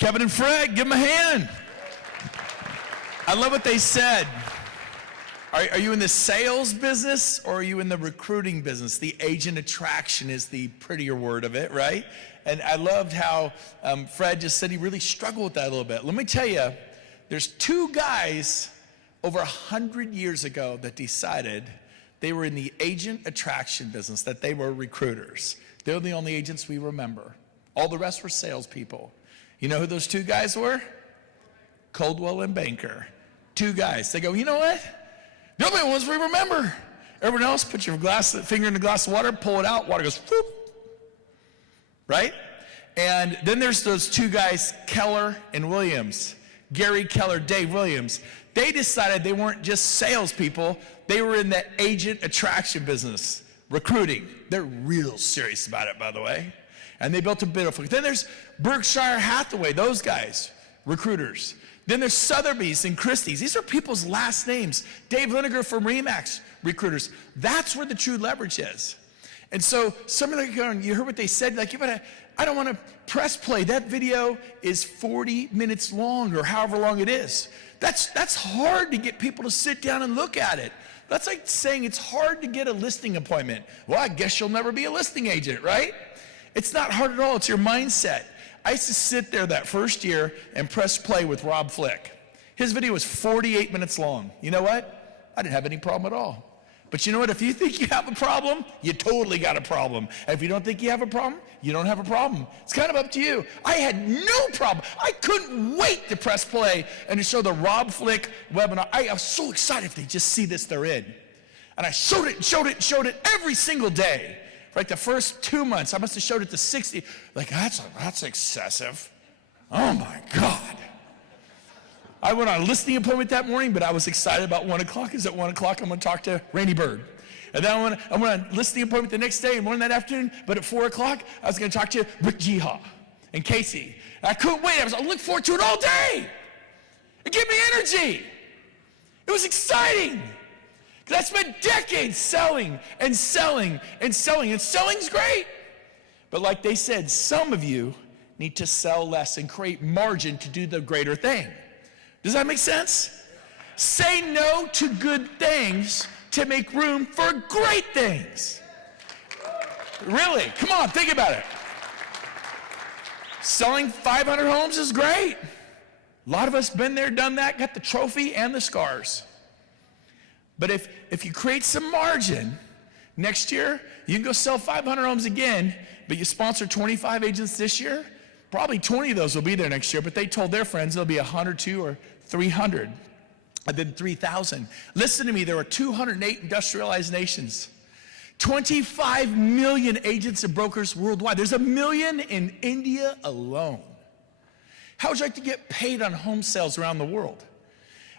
Kevin and Fred, give them a hand. I love what they said. Are you in the sales business or are you in the recruiting business? The agent attraction is the prettier word of it, right? And I loved how Fred just said he really struggled with that a little bit. Let me tell you, there's two guys over 100 years ago that decided they were in the agent attraction business, that they were recruiters. They're the only agents we remember. All the rest were salespeople. You know who those two guys were? Coldwell and Banker. Two guys. They go, you know what? The only ones we remember. Everyone else, put your finger in a glass of water, pull it out, water goes, whoop. Right? And then there's those two guys, Keller and Williams. Gary Keller, Dave Williams. They decided they weren't just salespeople, they were in the agent attraction business, recruiting. They're real serious about it, by the way. And they built a beautiful. Then there's Berkshire Hathaway, those guys, recruiters. Then there's Sotheby's and Christie's. These are people's last names. Dave Lineker from Remax, recruiters. That's where the true leverage is. And so some of you heard what they said, like, I don't want to press play. That video is 40 minutes long or however long it is. That's hard to get people to sit down and look at it. That's like saying it's hard to get a listing appointment. Well, I guess you'll never be a listing agent, right? It's not hard at all. It's your mindset. I used to sit there that first year and press play with Rob Flick. His video was 48 minutes long. You know what? I didn't have any problem at all. But you know what? If you think you have a problem, you totally got a problem. And if you don't think you have a problem, you don't have a problem. It's kind of up to you. I had no problem. I couldn't wait to press play and to show the Rob Flick webinar. I was so excited if they just see this, they're in. And I showed it and showed it and showed it every single day. For like the first 2 months, I must have showed it to 60. Like, that's excessive. Oh my God. I went on a listing appointment that morning, but I was excited about 1 o'clock, because at 1 o'clock I'm going to talk to Randy Bird. And then I went on a listing appointment the next day and one that afternoon, but at 4 o'clock I was going to talk to Rick Jiha and Casey. And I couldn't wait. I looking forward to it all day. It gave me energy. It was exciting. Because I spent decades selling and selling and selling, and selling's great. But like they said, some of you need to sell less and create margin to do the greater thing. Does that make sense? Say no to good things to make room for great things. Really, come on, think about it. Selling 500 homes is great. A lot of us been there, done that, got the trophy and the scars. But if you create some margin, next year, you can go sell 500 homes again, but you sponsor 25 agents this year, probably 20 of those will be there next year, but they told their friends there'll be 102 or 300, and then 3,000. Listen to me, there are 208 industrialized nations, 25 million agents and brokers worldwide. There's 1 million in India alone. How would you like to get paid on home sales around the world?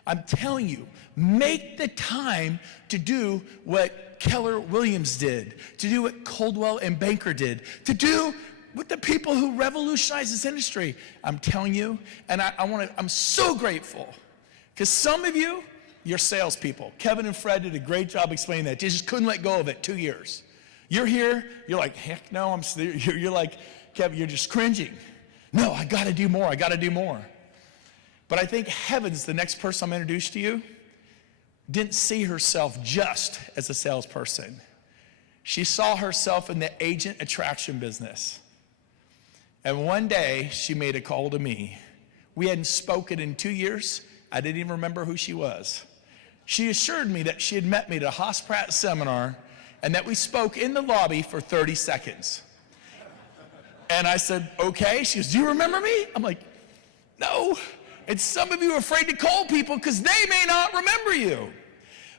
I'm telling you, make the time to do what Keller Williams did, to do what Coldwell and Banker did, to do what the people who revolutionized this industry. I'm telling you, and I'm so grateful, because some of you, you're salespeople. Kevin and Fred did a great job explaining that. They just couldn't let go of it 2 years. You're here, you're like, heck no, you're like, Kevin, you're just cringing. No, I gotta do more, I gotta do more. But I think heavens, the next person I'm introduced to you, didn't see herself just as a salesperson. She saw herself in the agent attraction business. And one day, she made a call to me. We hadn't spoken in 2 years. I didn't even remember who she was. She assured me that she had met me at a Haas Pratt seminar and that we spoke in the lobby for 30 seconds. And I said, okay. She goes, do you remember me? I'm like, no. And some of you are afraid to call people because they may not remember you.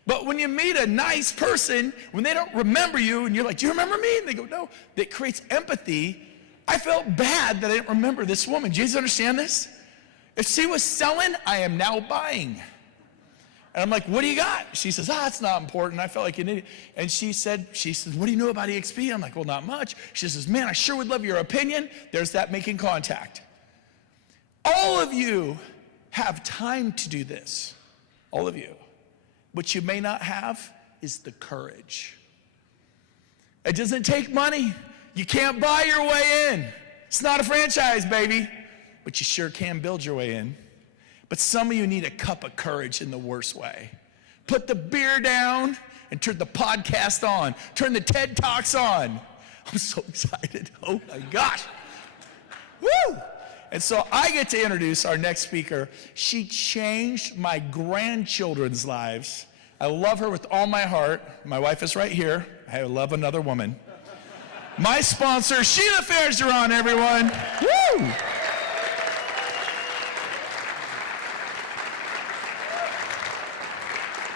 But when you meet a nice person, when they don't remember you, and you're like, do you remember me? And they go, no. That creates empathy. I felt bad that I didn't remember this woman. Do you guys understand this? If she was selling, I am now buying. And I'm like, what do you got? She says, it's not important. I felt like an idiot. And she said, what do you know about EXP? I'm like, well, not much. She says, man, I sure would love your opinion. There's that making contact. All of you have time to do this. All of you. What you may not have is the courage. It doesn't take money. You can't buy your way in. It's not a franchise, baby. but you sure can build your way in. But some of you need a cup of courage in the worst way. Put the beer down and turn the podcast on. Turn the TED Talks on. I'm so excited. Oh my gosh. Woo! And so I get to introduce our next speaker. She changed my grandchildren's lives. I love her with all my heart. My wife is right here. I love another woman. My sponsor, Sheila Fejeran, everyone. Woo!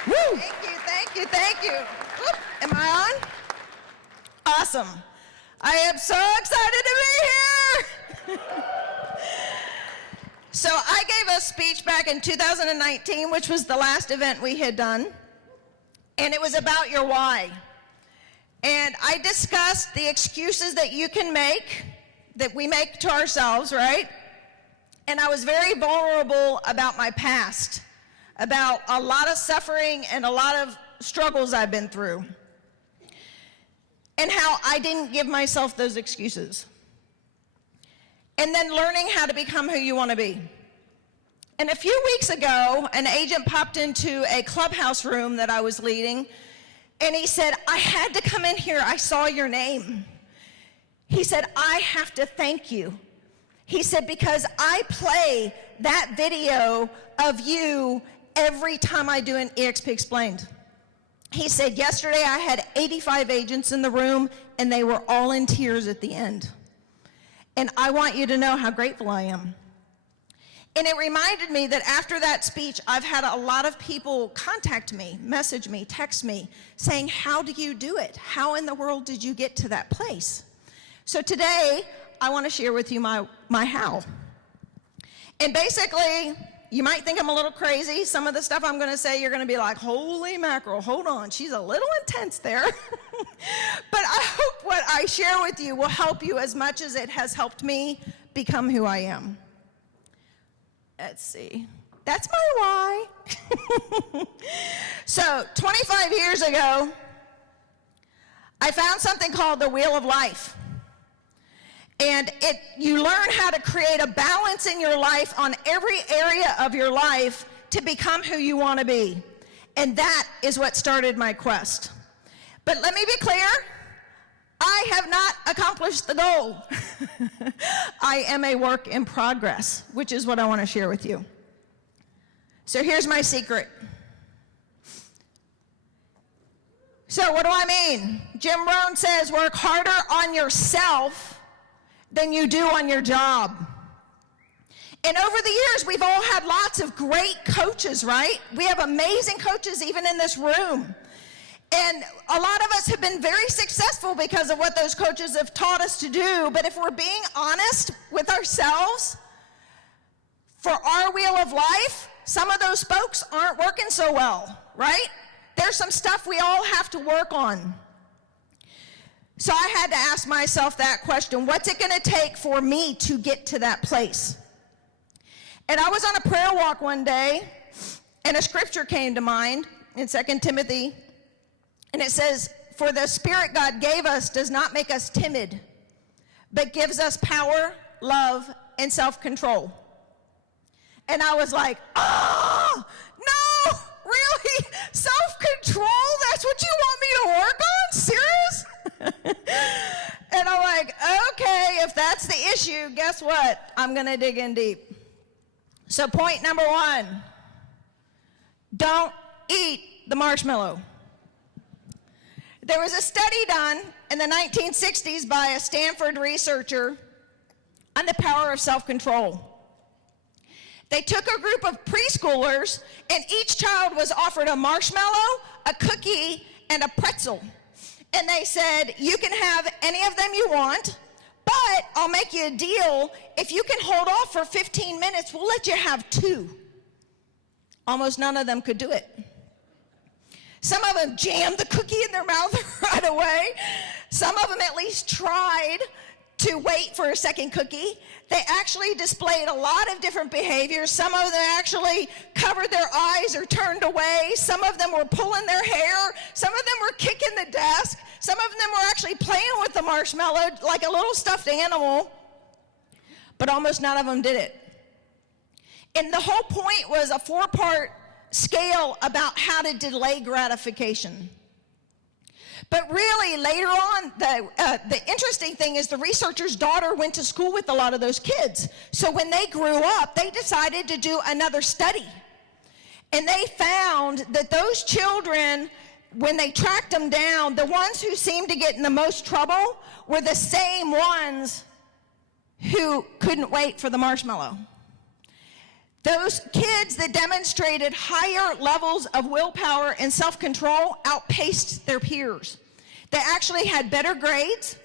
Woo! Thank you. Whoop. Am I on? Awesome. I am so excited to be here. So I gave a speech back in 2019, which was the last event we had done, and it was about your why. And I discussed the excuses that you can make, that we make to ourselves, right? And I was very vulnerable about my past, about a lot of suffering and a lot of struggles I've been through, and how I didn't give myself those excuses. And then learning how to become who you want to be. And a few weeks ago, an agent popped into a clubhouse room that I was leading, and he said, I had to come in here, I saw your name. He said, I have to thank you. He said, because I play that video of you every time I do an EXP Explained. He said, yesterday I had 85 agents in the room, and they were all in tears at the end. And I want you to know how grateful I am. And it reminded me that after that speech, I've had a lot of people contact me, message me, text me, saying, how do you do it? How in the world did you get to that place? So today, I want to share with you my how. And basically, you might think I'm a little crazy. Some of the stuff I'm going to say, you're going to be like, holy mackerel, hold on. She's a little intense there. But I hope what I share with you will help you as much as it has helped me become who I am. Let's see. That's my why. So 25 years ago, I found something called the Wheel of Life. And you learn how to create a balance in your life on every area of your life to become who you want to be. And that is what started my quest. But let me be clear, I have not accomplished the goal. I am a work in progress, which is what I want to share with you. So here's my secret. So what do I mean? Jim Rohn says work harder on yourself than you do on your job. And over the years, we've all had lots of great coaches, right? We have amazing coaches even in this room. And a lot of us have been very successful because of what those coaches have taught us to do. But if we're being honest with ourselves, for our wheel of life, some of those spokes aren't working so well, right? There's some stuff we all have to work on. So I had to ask myself that question, what's it going to take for me to get to that place? And I was on a prayer walk one day, and a scripture came to mind in 2 Timothy, and it says, for the Spirit God gave us does not make us timid, but gives us power, love, and self-control. And I was like, oh, no, really? Self-control? That's what you want me to work on? Serious? And I'm like, okay, if that's the issue, guess what? I'm going to dig in deep. So point number 1, don't eat the marshmallow. There was a study done in the 1960s by a Stanford researcher on the power of self-control. They took a group of preschoolers, and each child was offered a marshmallow, a cookie, and a pretzel. And they said, you can have any of them you want, but I'll make you a deal. If you can hold off for 15 minutes, we'll let you have 2. Almost none of them could do it. Some of them jammed the cookie in their mouth right away. Some of them at least tried to wait for a second cookie. They actually displayed a lot of different behaviors. Some of them actually covered their eyes or turned away. Some of them were pulling their hair. Some of them were kicking the desk. Some of them were actually playing with the marshmallow like a little stuffed animal. but almost none of them did it. And the whole point was a 4-part scale about how to delay gratification. But really, later on, the interesting thing is the researcher's daughter went to school with a lot of those kids. So when they grew up, they decided to do another study. And they found that those children, when they tracked them down, the ones who seemed to get in the most trouble were the same ones who couldn't wait for the marshmallow. Those kids that demonstrated higher levels of willpower and self-control outpaced their peers. They actually had better grades,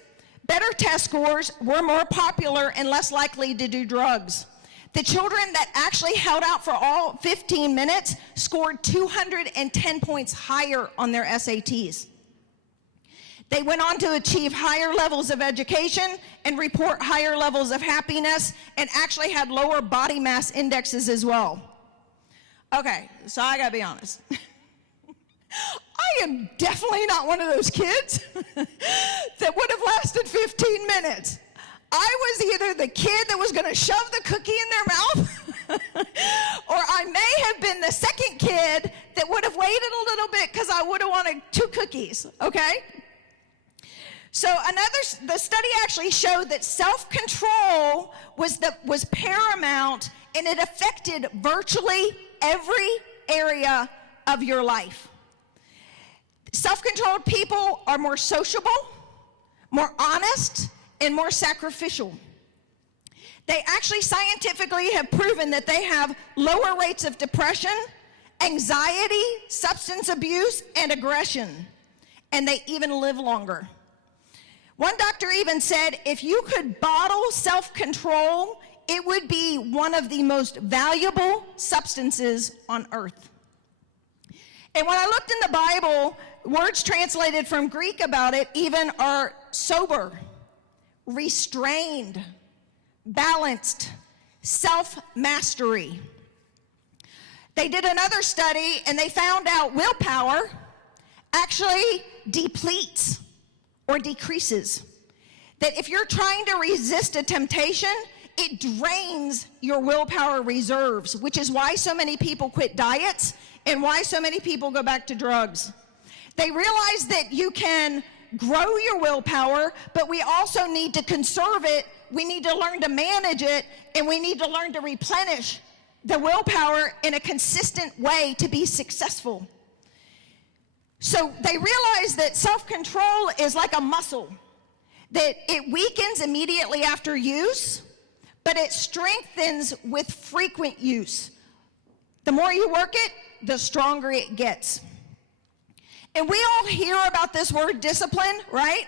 better test scores, were more popular, and less likely to do drugs. The children that actually held out for all 15 minutes scored 210 points higher on their SATs. They went on to achieve higher levels of education and report higher levels of happiness, and actually had lower body mass indexes as well. Okay, so I gotta be honest. I am definitely not one of those kids that would have lasted 15 minutes. I was either the kid that was gonna shove the cookie in their mouth, or I may have been the second kid that would have waited a little bit because I would have wanted 2 cookies, okay? So the study actually showed that self-control was paramount, and it affected virtually every area of your life. Self-controlled people are more sociable, more honest, and more sacrificial. They actually scientifically have proven that they have lower rates of depression, anxiety, substance abuse, and aggression, and they even live longer. One doctor even said, if you could bottle self-control, it would be one of the most valuable substances on earth. And when I looked in the Bible, words translated from Greek about it even are sober, restrained, balanced, self-mastery. They did another study and they found out willpower actually depletes or decreases. That if you're trying to resist a temptation, it drains your willpower reserves, which is why so many people quit diets and why so many people go back to drugs. They realize that you can grow your willpower, but we also need to conserve it, we need to learn to manage it, and we need to learn to replenish the willpower in a consistent way to be successful. So they realize that self-control is like a muscle, that it weakens immediately after use, but it strengthens with frequent use. The more you work it, the stronger it gets. And we all hear about this word discipline, right?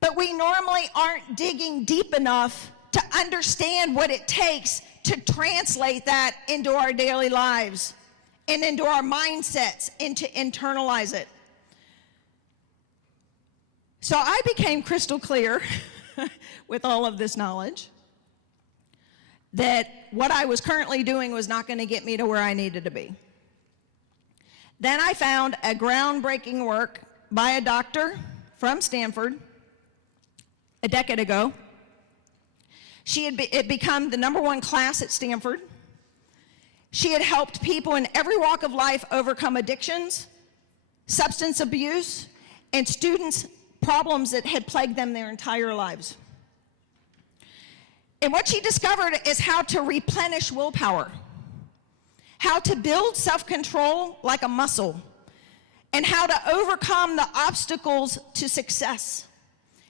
But we normally aren't digging deep enough to understand what it takes to translate that into our daily lives and into our mindsets and to internalize it. So I became crystal clear with all of this knowledge that what I was currently doing was not going to get me to where I needed to be. Then I found a groundbreaking work by a doctor from Stanford a decade ago. She had become the #1 class at Stanford. She had helped people in every walk of life overcome addictions, substance abuse, and students' problems that had plagued them their entire lives. And what she discovered is how to replenish willpower, how to build self-control like a muscle, and how to overcome the obstacles to success.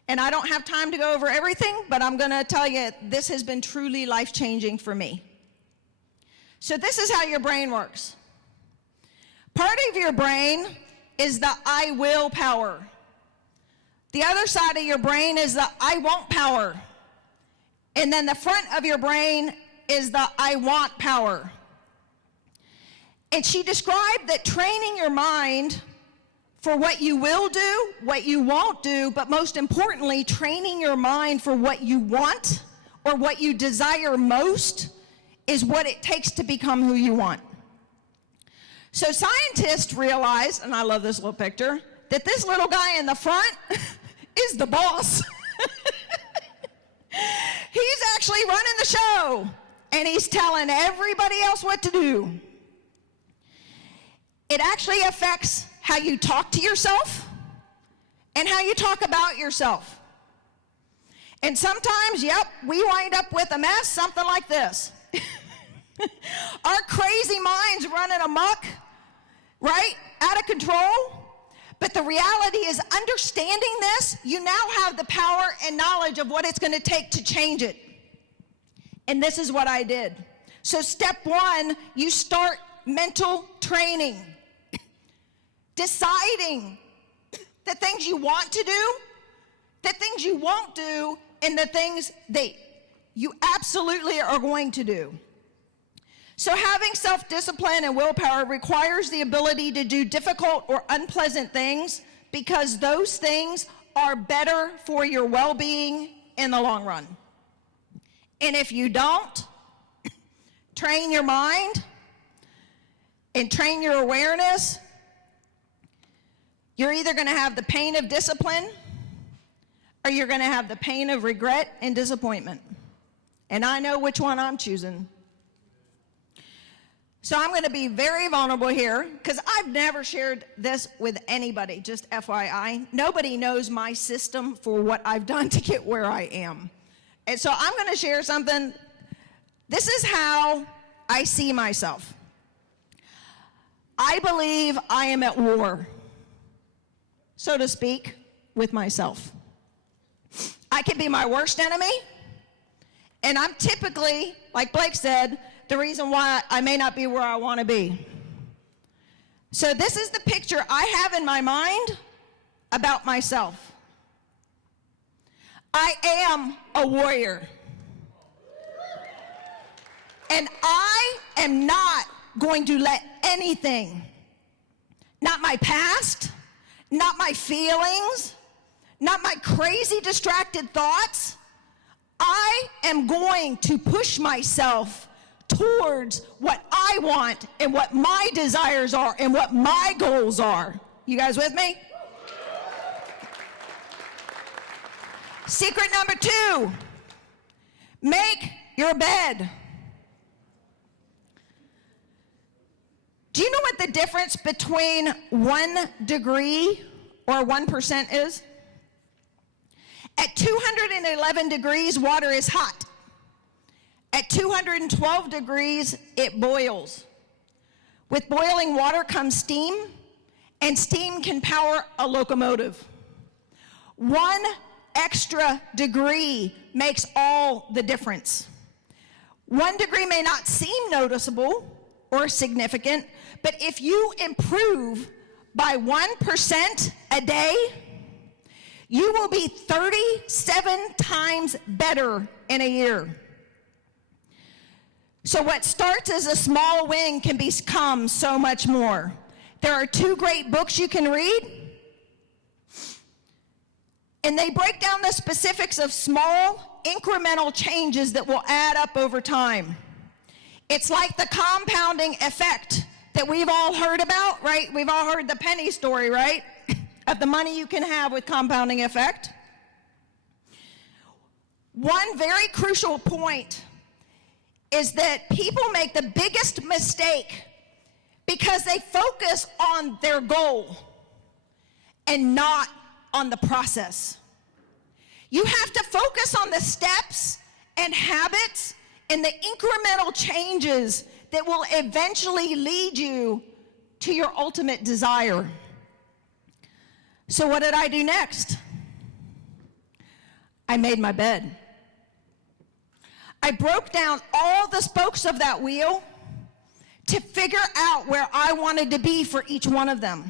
And I don't have time to go over everything, but I'm going to tell you, this has been truly life-changing for me. So this is how your brain works. Part of your brain is the I will power. The other side of your brain is the I won't power. And then the front of your brain is the I want power. And she described that training your mind for what you will do, what you won't do, but most importantly, training your mind for what you want or what you desire most is what it takes to become who you want. So scientists realized, and I love this little picture, that this little guy in the front is the boss. He's actually running the show, and he's telling everybody else what to do. It actually affects how you talk to yourself and how you talk about yourself. And sometimes, we wind up with a mess, something like this. Our crazy minds running amok, right? Out of control. But the reality is, understanding this, you now have the power and knowledge of what it's going to take to change it. And this is what I did. So step one, you start mental training. Deciding the things you want to do, the things you won't do, and the things that you absolutely are going to do. So having self-discipline and willpower requires the ability to do difficult or unpleasant things, because those things are better for your well-being in the long run. And if you don't train your mind and train your awareness, you're either going to have the pain of discipline or you're going to have the pain of regret and disappointment. And I know which one I'm choosing. So I'm going to be very vulnerable here, because I've never shared this with anybody, just FYI. Nobody knows my system for what I've done to get where I am. And so I'm going to share something. This is how I see myself. I believe I am at war, so to speak, with myself. I can be my worst enemy, and I'm typically, like Blake said, the reason why I may not be where I want to be. So this is the picture I have in my mind about myself. I am a warrior. And I am not going to let anything, not my past, not my feelings, not my crazy distracted thoughts, I am going to push myself towards what I want and what my desires are and what my goals are. You guys with me? Secret number 2, make your bed. Do you know what the difference between 1 degree or 1% is? At 211 degrees, water is hot. At 212 degrees, it boils. With boiling water comes steam, and steam can power a locomotive. 1 extra degree makes all the difference. 1 degree may not seem noticeable or significant, but if you improve by 1% a day, you will be 37 times better in a year. So what starts as a small win can become so much more. There are 2 great books you can read, and they break down the specifics of small, incremental changes that will add up over time. It's like the compounding effect that we've all heard about, right? We've all heard the penny story, right? Of the money you can have with compounding effect. One very crucial point is that people make the biggest mistake because they focus on their goal and not on the process. You have to focus on the steps and habits and the incremental changes that will eventually lead you to your ultimate desire. So what did I do next? I made my bed. I broke down all the spokes of that wheel to figure out where I wanted to be for each one of them.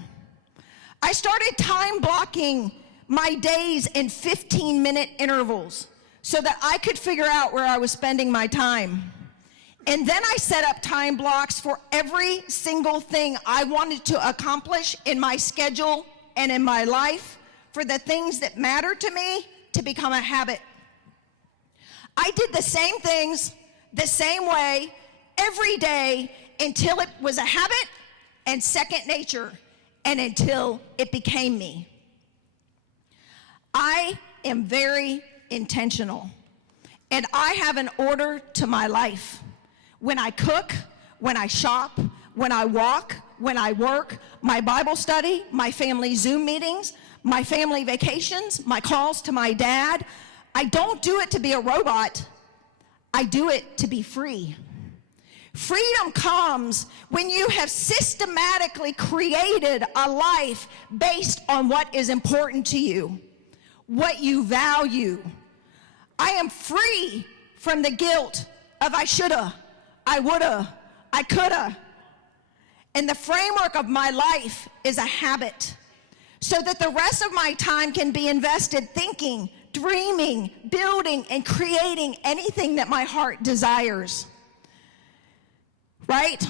I started time blocking my days in 15-minute intervals so that I could figure out where I was spending my time. And then I set up time blocks for every single thing I wanted to accomplish in my schedule and in my life, for the things that matter to me to become a habit. I did the same things the same way every day until it was a habit and second nature, and until it became me. I am very intentional. And I have an order to my life. When I cook, when I shop, when I walk, when I work, my Bible study, my family Zoom meetings, my family vacations, my calls to my dad, I don't do it to be a robot. I do it to be free. Freedom comes when you have systematically created a life based on what is important to you, what you value. I am free from the guilt of I shoulda, I woulda, I coulda. And the framework of my life is a habit, so that the rest of my time can be invested thinking, dreaming, building, and creating anything that my heart desires. Right?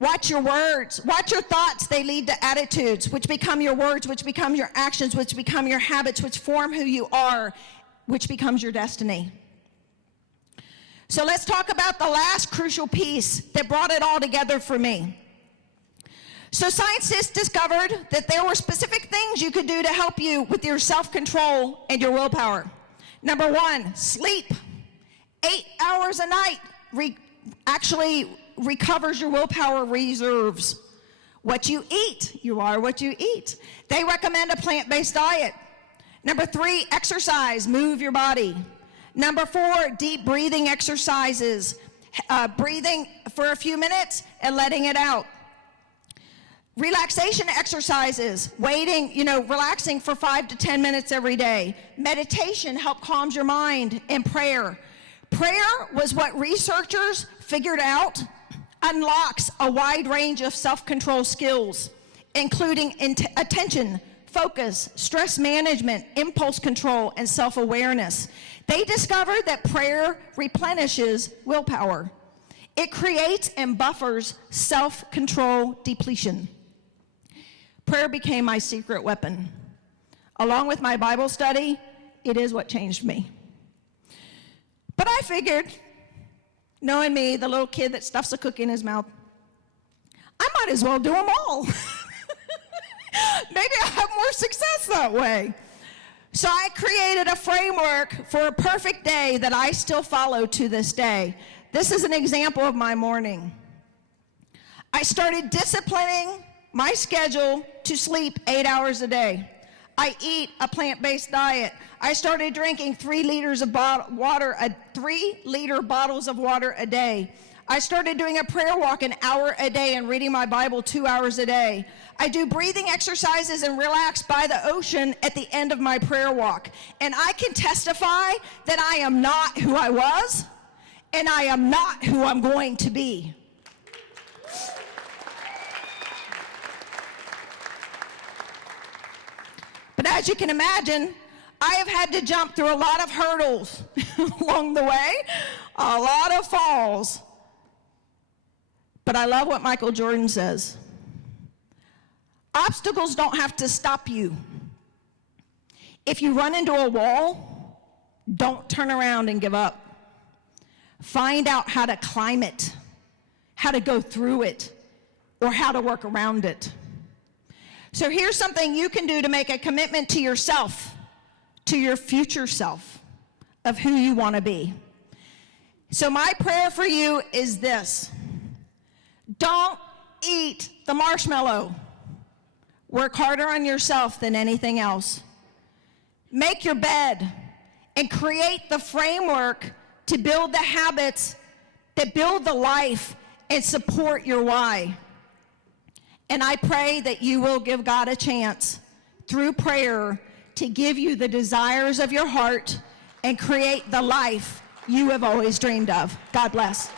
Watch your words. Watch your thoughts. They lead to attitudes, which become your words, which become your actions, which become your habits, which form who you are, which becomes your destiny. So let's talk about the last crucial piece that brought it all together for me. So scientists discovered that there were specific things you could do to help you with your self-control and your willpower. Number one, sleep. 8 hours a night actually recovers your willpower reserves. What you eat, you are what you eat. They recommend a plant-based diet. Number 3, exercise, move your body. Number 4, deep breathing exercises, breathing for a few minutes and letting it out. Relaxation exercises, relaxing for 5 to 10 minutes every day. Meditation helps calm your mind, and prayer. Prayer was what researchers figured out unlocks a wide range of self-control skills, including attention, focus, stress management, impulse control, and self-awareness. They discovered that prayer replenishes willpower. It creates and buffers self-control depletion. Prayer became my secret weapon. Along with my Bible study, it is what changed me. But I figured, knowing me, the little kid that stuffs a cookie in his mouth, I might as well do them all. Maybe I'll have more success that way. So I created a framework for a perfect day that I still follow to this day. This is an example of my morning. I started disciplining my schedule to sleep 8 hours a day. I eat a plant-based diet. I started drinking 3 liter bottles of water a day. I started doing a prayer walk an hour a day and reading my Bible 2 hours a day. I do breathing exercises and relax by the ocean at the end of my prayer walk. And I can testify that I am not who I was, and I am not who I'm going to be. But as you can imagine, I have had to jump through a lot of hurdles along the way, a lot of falls. But I love what Michael Jordan says. Obstacles don't have to stop you. If you run into a wall, don't turn around and give up. Find out how to climb it, how to go through it, or how to work around it. So here's something you can do to make a commitment to yourself, to your future self, of who you want to be. So my prayer for you is this. Don't eat the marshmallow. Work harder on yourself than anything else. Make your bed and create the framework to build the habits that build the life and support your why. And I pray that you will give God a chance through prayer to give you the desires of your heart and create the life you have always dreamed of. God bless.